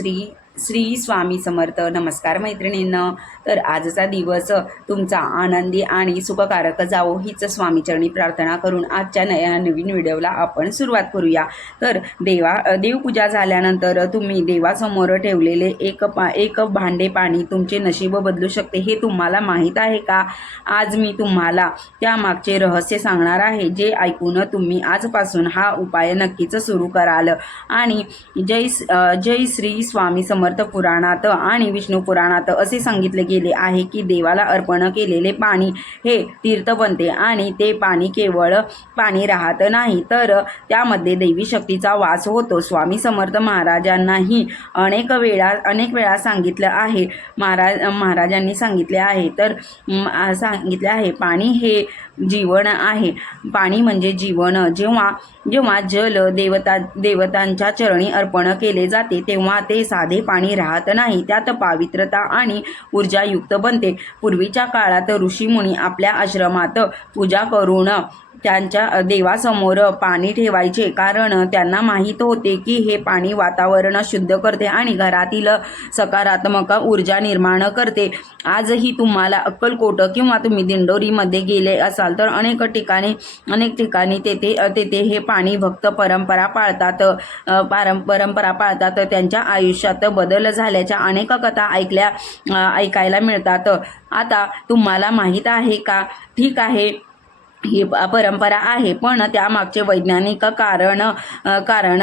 श्री स्वामी समर्थ. नमस्कार मैत्रिणींनो. तर आजचा दिवस तुमचा आनंदी आणि सुखकारक जावो हीच स्वामीचरणी प्रार्थना करून आजच्या नवीन व्हिडिओला आपण सुरुवात करूया. तर देवपूजा झाल्यानंतर तुम्ही देवासमोर ठेवलेले एक भांडे पाणी तुमचे नशीब बदलू शकते. हे तुम्हाला माहीत आहे का? आज मी तुम्हाला त्यामागचे रहस्य सांगणार आहे, जे ऐकून तुम्ही आजपासून हा उपाय नक्कीच सुरू कराल. आणि जय श्री स्वामी समर्थ पुराणात आणि विष्णू पुराणात असे सांगितले गेले आहे की देवाला अर्पण केलेले पाणी हे तीर्थ बनते आणि ते पाणी केवळ पाणी राहत नाही, तर त्यामध्ये दैवी शक्तीचा वास होतो. स्वामी समर्थ महाराजांनाही अनेक वेळा सांगितलं आहे. महाराजांनी सांगितले आहे पाणी हे जीवन आहे. पाणी म्हणजे जीवन. जेव्हा जल देवतांच्या चरणी अर्पण केले जाते तेव्हा ते साधे पाणी राहत नाही, त्यात पवित्रता आणि ऊर्जायुक्त बनते. पूर्वीच्या काळात ऋषीमुनी आपल्या आश्रमात पूजा करून त्यांच्या देवासमोर पाणी ठेवायचे, कारण त्यांना माहीत होते की हे पाणी वातावरण शुद्ध करते आणि घरातील सकारात्मक ऊर्जा निर्माण करते. आजही तुम्हाला अक्कलकोट किंवा तुम्ही दिंडोरीमध्ये गेले असाल तर अनेक ठिकाणी तेथे हे पाणी भक्त परंपरा पाळतात. त्यांच्या आयुष्यात बदल झाल्याच्या अनेक कथा ऐकायला मिळतात. आता तुम्हाला माहीत आहे का? ठीक आहे, ही परंपरा आहे, पण त्यामागचे वैज्ञानिक कारण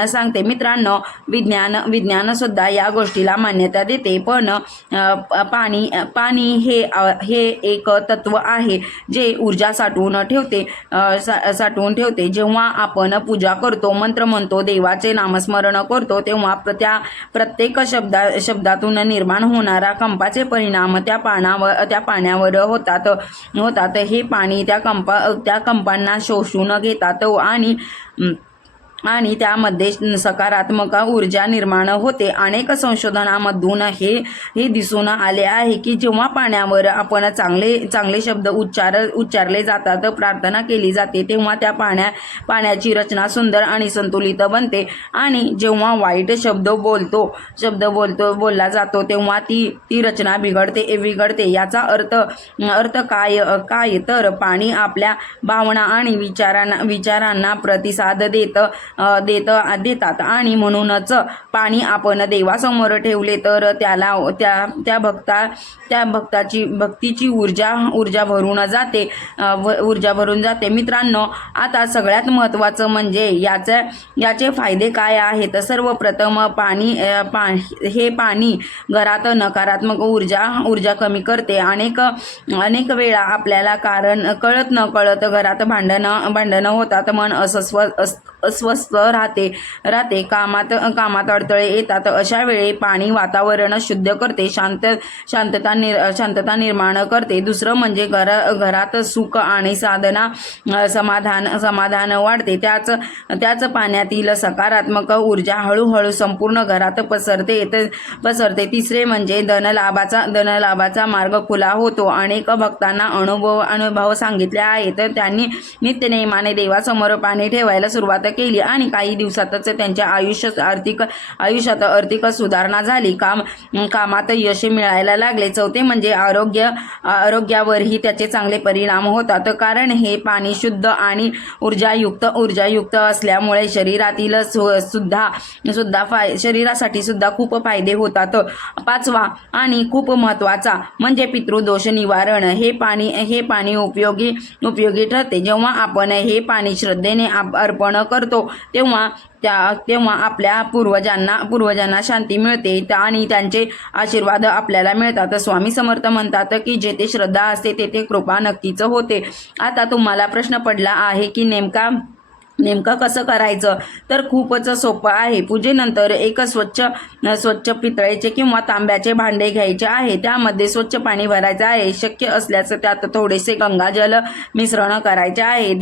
सांगते. मित्रांनो, विज्ञान सुद्धा या गोष्टीला मान्यता देते. पण पाणी हे एक तत्व आहे जे ऊर्जा साठवून ठेवते. जेव्हा आपण पूजा करतो, मंत्र म्हणतो, देवाचे नामस्मरण करतो, तेव्हा त्या प्रत्येक शब्दातून निर्माण होणारा कंपाचे परिणाम त्या पाण्यावर होतात. हे पाणी त्या कंपांना शोषून घेतात आणि त्यामध्ये सकारात्मक ऊर्जा निर्माण होते. अनेक संशोधनामधून हे दिसून आले आहे की जेव्हा पाण्यावर आपण चांगले शब्द उच्चारले जातात, प्रार्थना केली जाते, तेव्हा त्या पाण्याची रचना सुंदर आणि संतुलित बनते. आणि जेव्हा वाईट शब्द बोलला जातो तेव्हा ती रचना बिघडते. याचा अर्थ काय तर पाणी आपल्या भावना आणि विचारांना प्रतिसाद देतात आणि म्हणूनच पाणी आपण देवासमोर ठेवले तर त्याला त्या भक्तीची ऊर्जा भरून जाते. मित्रांनो, आता सगळ्यात महत्त्वाचं म्हणजे याचे फायदे काय आहेत. सर्वप्रथम हे पाणी घरात नकारात्मक ऊर्जा कमी करते. अनेक वेळा आपल्याला कारण कळत न कळत घरात भांडणं होतात, मन अस्वस्थ राहते, कामात अडथळे येतात. अशा वेळी पाणी वातावरण शुद्ध करते, शांतता निर्माण करते. दुसरं म्हणजे घरात सुख आणि समाधान वाढते. त्याच पाण्यातील सकारात्मक ऊर्जा हळूहळू संपूर्ण घरात पसरते. तिसरे म्हणजे धनलाभाचा मार्ग खुला होतो. अनेक भक्तांना अनुभव सांगितले आहेत. त्यांनी नित्यनेमाने देवासमोर पाणी ठेवायला सुरुवात केली आणि काही दिवसातच त्यांच्या आयुष्यात आर्थिक सुधारणा झाली. कामात यश मिळायला लागले. चौथे म्हणजे आरोग्यावरही त्याचे चांगले परिणाम होतात, कारण हे पाणी शुद्ध आणि ऊर्जायुक्त असल्यामुळे शरीरासाठी सुद्धा खूप फायदे होतात. पाचवा आणि खूप महत्त्वाचा म्हणजे पितृदोष निवारण. हे पाणी उपयोगी ठरते. जेव्हा आपण हे पाणी श्रद्धेने अर्पण करतो तेव्हा आपल्या पूर्वजांना शांती मिळते आणि त्यांचे आशीर्वाद आपल्याला मिळतात. स्वामी समर्थ म्हणतात की जेथे श्रद्धा असते तेथे कृपा नक्कीच होते. आता तुम्हाला प्रश्न पडला आहे की नेमकं कसं करायचं? तर खूपच सोपं आहे. पूजेनंतर एक स्वच्छ पितळेचे किंवा तांब्याचे भांडे घ्यायचे आहे. त्यामध्ये स्वच्छ पाणी भरायचे आहे. शक्य असल्यास त्यात थोडेसे गंगाजल मिश्रण करायचे आहे.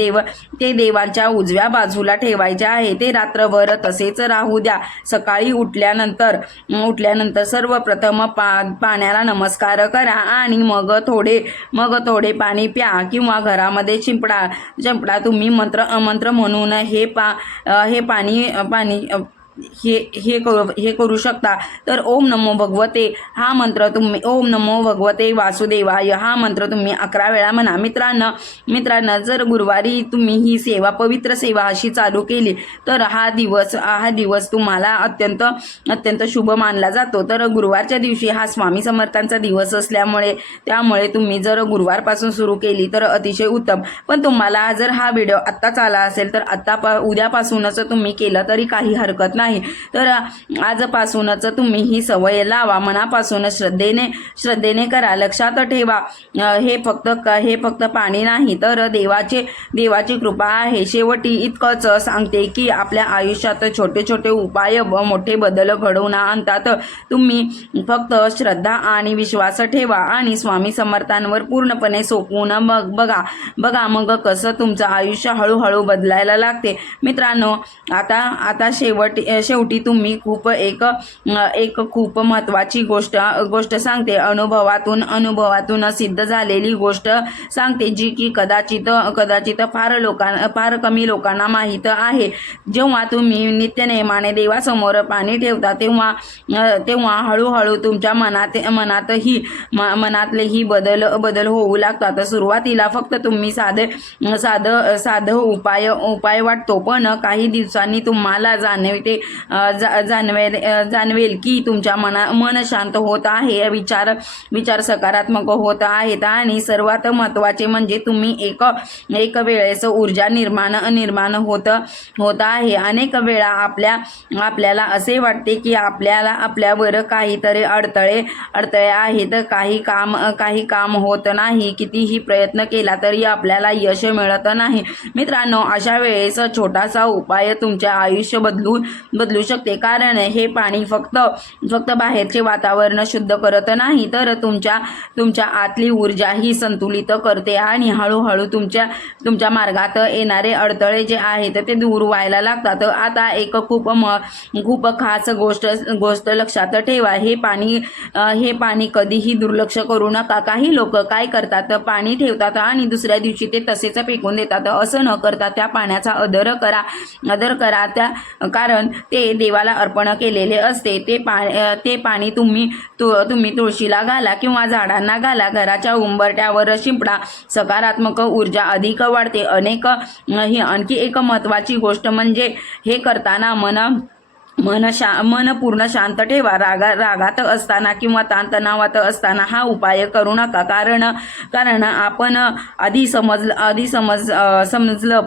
ते देवाच्या उजव्या बाजूला ठेवायचे आहे. ते रात्रभर तसेच राहू द्या. सकाळी उठल्यानंतर सर्वप्रथम पाण्याला नमस्कार करा आणि मग थोडे पाणी प्या किंवा घरामध्ये शिंपडा. तुम्ही मंत्र म्हणून हे पाणी हे करू शकता। तर ओम नमो भगवते हा मंत्र तुम्ही, ओम नमो भगवते वासुदेवाय हा मंत्र तुम्ही 11 वेळा म्हणा। मित्रांनो जर गुरुवारी तुम्ही ही सेवा, पवित्र सेवा अशी चालू केली तर हा दिवस तुम्हाला अत्यंत शुभ मानला जातो। तर गुरुवारच्या दिवशी हा स्वामी समर्थांचा दिवस असल्यामुळे त्यामुळे तुम्ही जर गुरुवारपासून सुरू केली तर अतिशय उत्तम। पण तुम्हाला जर हा व्हिडिओ आत्ताच आला असेल तर उद्यापासूनच तुम्ही केलं तरी काही हरकत नाही। तर आजपासूनच तुम्ही ही सवय लावा, मनापासून श्रद्धेने करा। लक्षात ठेवा, हे फक्त पाणी नाही तर देवाची कृपा आहे। शेवटी इतकंच सांगते की आपल्या आयुष्यात छोटे छोटे उपाय मोठे बदल घडवून आणतात। तुम्ही फक्त श्रद्धा आणि विश्वास ठेवा आणि स्वामी समर्थांवर पूर्णपणे सोपवून बघा मग कसं तुमचं आयुष्य हळूहळू बदलायला लागते। मित्रांनो आता शेवटी तुम्ही खूप महत्त्वाची गोष्ट सांगते, अनुभवातून सिद्ध झालेली गोष्ट सांगते, जी की कदाचित फार कमी लोकांना माहीत आहे। जेव्हा तुम्ही नित्यनेमाने देवासमोर पाणी ठेवता तेव्हा हळूहळू तुमच्या मनातलेही बदल होऊ लागतात। सुरुवातीला फक्त तुम्ही साधं उपाय वाटतो, पण काही दिवसांनी तुम्हाला जाणवेल की तुमच्या मन शांत होत आहे, विचार सकारात्मक होत आहेत आणि सर्वात महत्त्वाचे म्हणजे तुम्ही एक वेळेस ऊर्जा निर्माण होत आहे। अनेक वेळा आपल्याला असे वाटते की आपल्यावर काहीतरी अडथळे आहेत, काही काम होत नाही, कितीही प्रयत्न केला तरी आपल्याला यश मिळत नाही। मित्रांनो अशा वेळेस छोटासा उपाय तुमचे आयुष्य बदलू शकते, कारण हे पाणी फक्त बाहेरचे वातावरण शुद्ध करत नाही तर तुमच्या आतली ऊर्जा ही संतुलित करते आणि हळूहळू तुमच्या मार्गात येणारे अडथळे जे आहेत ते दूर व्हायला लागतात। आता एक खूप खास गोष्ट लक्षात ठेवा, हे पाणी कधीही दुर्लक्ष करू नका। काही लोक काय करतात, पाणी ठेवतात आणि दुसऱ्या दिवशी ते तसेच फेकून देतात। असं न करता त्या पाण्याचा आदर करा कारण ते देवाला अर्पण केलेले असते। ते पाणी तुम्ही तुळशीला घाला किंवा झाडांना घाला, घराच्या उंबरट्यावर शिंपडा, सकारात्मक ऊर्जा अधिक वाढते। आणखी एक महत्त्वाची गोष्ट म्हणजे हे करताना मन पूर्ण शांत ठेवा। रागात असताना किंवा ताणतणावात असताना हा उपाय करू नका, कारण आपण आधी समजलं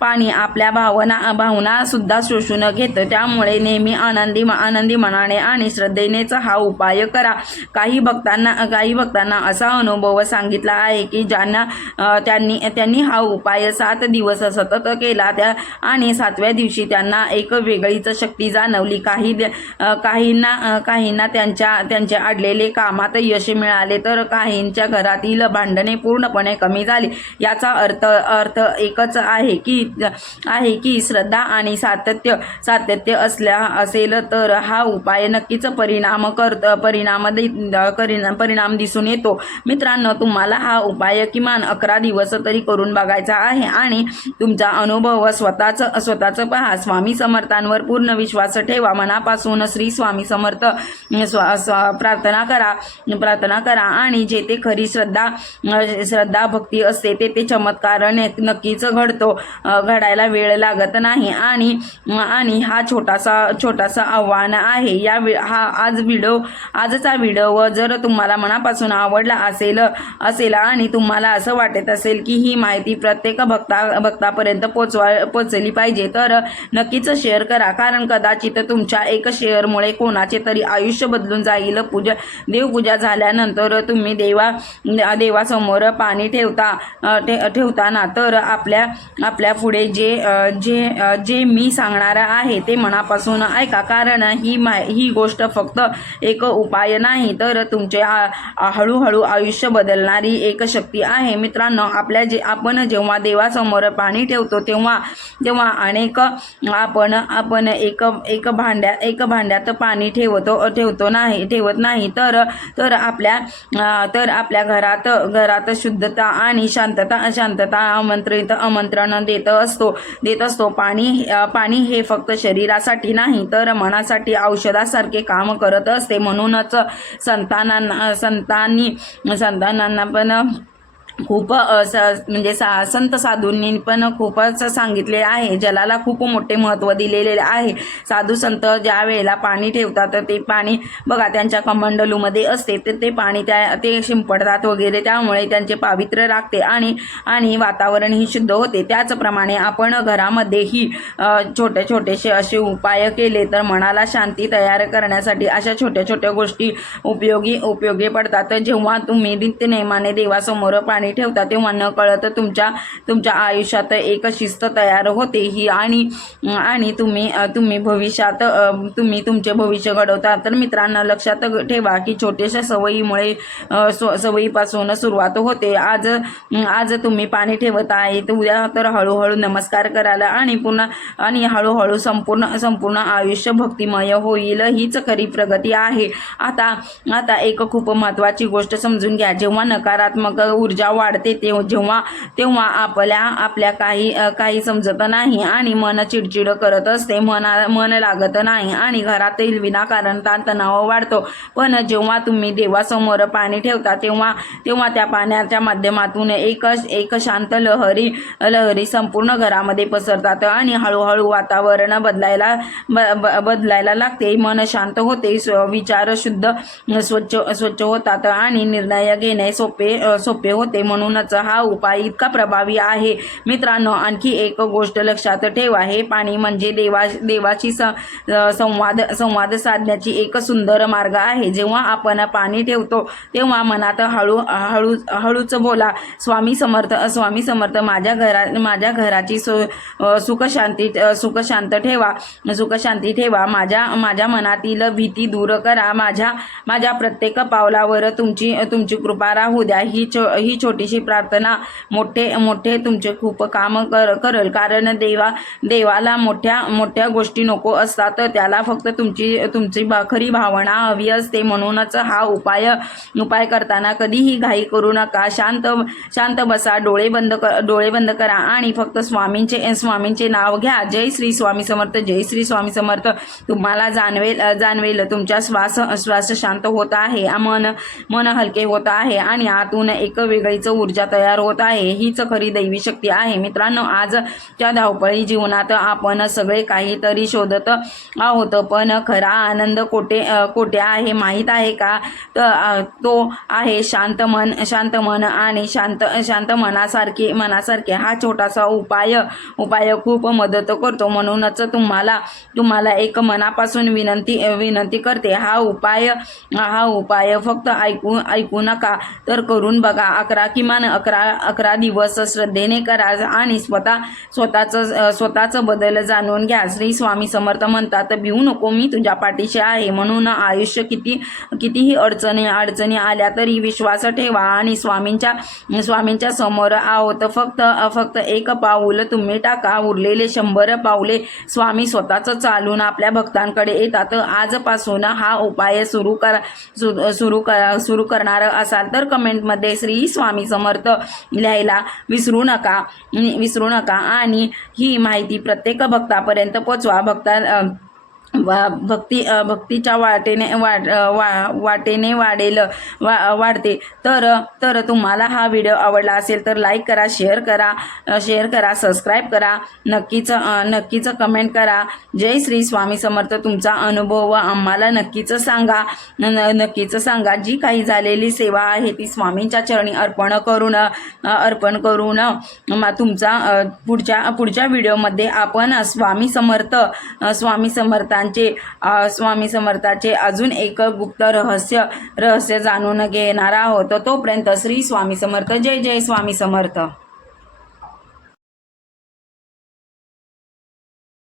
पाणी आपल्या भावना सुद्धा शोषून घेतं। त्यामुळे नेहमी आनंदी मनाने आणि श्रद्धेनेच हा उपाय करा। काही भक्तांना असा अनुभव सांगितला आहे की त्यांनी हा उपाय 7 दिवस सतत केला आणि 7व्या दिवशी त्यांना एक वेगळीच शक्ती जाणवली। काहींना त्यांच्या अडलेले कामात यश मिळाले तर काहींच्या घरातील भांडणे पूर्णपणे कमी झाली। याचा अर्थ एकच आहे की श्रद्धा आणि सातत्य असेल तर हा उपाय नक्कीच परिणाम दिसून येतो। मित्रांनो तुम्हाला हा उपाय किमान 11 दिवस तरी करून बघायचा आहे आणि तुमचा अनुभव स्वतःच पहा। स्वामी समर्थांवर पूर्ण विश्वास ठेवा, मनापासून श्री स्वामी समर्थ प्रार्थना करा आणि जेथे खरी श्रद्धा भक्ती असते तेथे चमत्कार नक्कीच घडायला वेळ लागत नाही। आणि हा छोटासा आव्हान आहे। आजचा व्हिडिओ जर तुम्हाला मनापासून आवडला असेल आणि तुम्हाला असं वाटत असेल की ही माहिती प्रत्येक भक्तापर्यंत पोहोचली पाहिजे तर नक्कीच शेअर करा, कारण कदाचित तुमच्या एक शेअरमुळे कोणाचे तरी आयुष्य बदलून जाईल। देवपूजा झाल्यानंतर तुम्ही देवासमोर पाणी ठेवताना तर आपल्या पुढे जे मी सांगणार आहे ते मनापासून ऐका, कारण ही गोष्ट फक्त एक उपाय नाही तर तुमचे हळूहळू आयुष्य बदलणारी एक शक्ती आहे। मित्रांनो आपण जेव्हा देवासमोर पाणी ठेवतो तेव्हा आपण एक एक भांड्यात पाणी ठेवत नाही तर आपल्या घरात शुद्धता आणि शांतता आमंत्रण देत असतो. पाणी हे फक्त शरीरासाठी नाही तर मनासाठी औषधासारखे काम करत असते. म्हणूनच संतांना पण खूप म्हणजे संत साधूंनी पण खूपच सांगितले आहे. जलाला खूप मोठे महत्त्व दिलेले आहे. साधू संत ज्या वेळेला पाणी ठेवतात तर ते पाणी बघा त्यांच्या कमंडलूमध्ये असते तर ते पाणी ते शिंपडतात वगैरे, त्यामुळे त्यांचे पावित्र्य राखते आणि वातावरण ही शुद्ध होते. त्याचप्रमाणे आपण घरामध्येही छोटेसे असे उपाय केले तर मनाला शांती तयार करण्यासाठी अशा छोट्या गोष्टी उपयोगी पडतात. जेव्हा तुम्ही नित्यनेमाने देवासमोर पाणी ठेवता तेव्हा न कळत तुमच्या आयुष्यात एक शिस्त तयार होते ही आणि तुम्ही भविष्यात तुमचे भविष्य घडवता. तर मित्रांनो, लक्षात ठेवा की छोट्याशा सवयीपासून सुरुवात होते. आज तुम्ही पाणी ठेवत आहे तर उद्या तर हळूहळू नमस्कार करायला आणि हळूहळू संपूर्ण आयुष्य भक्तिमय होईल. हीच खरी प्रगती आहे. आता एक खूप महत्त्वाची गोष्ट समजून घ्या. जेव्हा नकारात्मक ऊर्जा वाढते तेव्हा आपल्या काही समजत नाही आणि मन चिडचिड करत असते, मन लागत नाही आणि घरातील विनाकारण तणाव वाढतो. पण जेव्हा तुम्ही देवासमोर पाणी ठेवता तेव्हा त्या पाण्याच्या माध्यमातून एक शांत लहरी संपूर्ण घरामध्ये पसरतात आणि हळूहळू वातावरण बदलायला लागते. मन शांत होते, विचार शुद्ध स्वच्छ होतात आणि निर्णय घेणे सोपे होते. म्हणूनच हा उपाय इतका प्रभावी आहे. मित्रांनो, आणखी एक गोष्ट लक्षात ठेवा, हे पाणी म्हणजे देवाशी संवाद साधण्याची एक सुंदर मार्ग आहे. जेव्हा आपण पाणी ठेवतो तेव्हा मनात हळूच बोला, स्वामी समर्थ माझ्या घराची सुख शांती ठेवा. माझ्या मनातील भीती दूर करा. माझ्या प्रत्येक पावलावर तुमची कृपा राहू द्या. ही छोटीशी प्रार्थना मोठे तुमचे खूप काम करेल. कारण देवाला मोठ्या गोष्टी नको असतात, त्याला फक्त तुमची खरी भावना हवी असते. म्हणूनच हा उपाय करताना कधीही घाई करू नका. शांत बसा, डोळे बंद करा आणि फक्त स्वामींचे नाव घ्या. जय श्री स्वामी समर्थ, जय श्री स्वामी समर्थ. तुम्हाला जाणवेल तुमच्या श्वास शांत होत आहे, मन हलके होत आहे आणि आतून एक वेगळीच ऊर्जा तयार होत आहे. हीच खरी दैवी शक्ती आहे. मित्रांनो, आजच्या धावपळी जीवनात आपण सगळे काहीतरी शोधत आहोत, पण खरा आनंद कोठे आहे माहीत आहे का? तो आहे शांत मन आणि शांत मनासारखे हा छोटासा उपाय खूप मदत करतो. म्हणूनच तुम्हाला एक मनापासून विनंती करते, हा उपाय फक्त ऐकू नका तर करून बघा. किमान 11 दिवस श्रद्धेने करा आणि स्वतःच बदल जाणून घ्या. श्री स्वामी समर्थ म्हणतात, भिवू नको, मी तुझ्या पाठीशी आहे. म्हणून आयुष्य कितीही अडचणी आल्या तरी विश्वास ठेवा आणि स्वामींच्या समोर आहोत. फक्त एक पाऊल तुम्ही टाका, उरलेले 100 पावले स्वामी स्वतःच चालून आपल्या भक्तांकडे येतात. आजपासून हा उपाय सुरू करणार असाल तर कमेंटमध्ये श्री स्वामी समर्थ लिहायला विसरू नका आणि ही माहिती प्रत्येक भक्तापर्यंत पोचवा. भक्तीच्या वाटेने वाढते. तर तुम्हाला हा व्हिडिओ आवडला असेल तर लाईक करा, शेअर करा, सबस्क्राईब करा, नक्कीच कमेंट करा. जय श्री स्वामी समर्थ. तुमचा अनुभव आम्हाला नक्कीच सांगा. जी काही झालेली सेवा आहे ती स्वामींच्या चरणी अर्पण करून तुमचा पुढच्या व्हिडिओमध्ये आपण स्वामी समर्थाचे अजून एक गुप्त रहस्य जाणून घेणार आहोत. तोपर्यंत श्री स्वामी समर्थ. जय जय स्वामी समर्थ.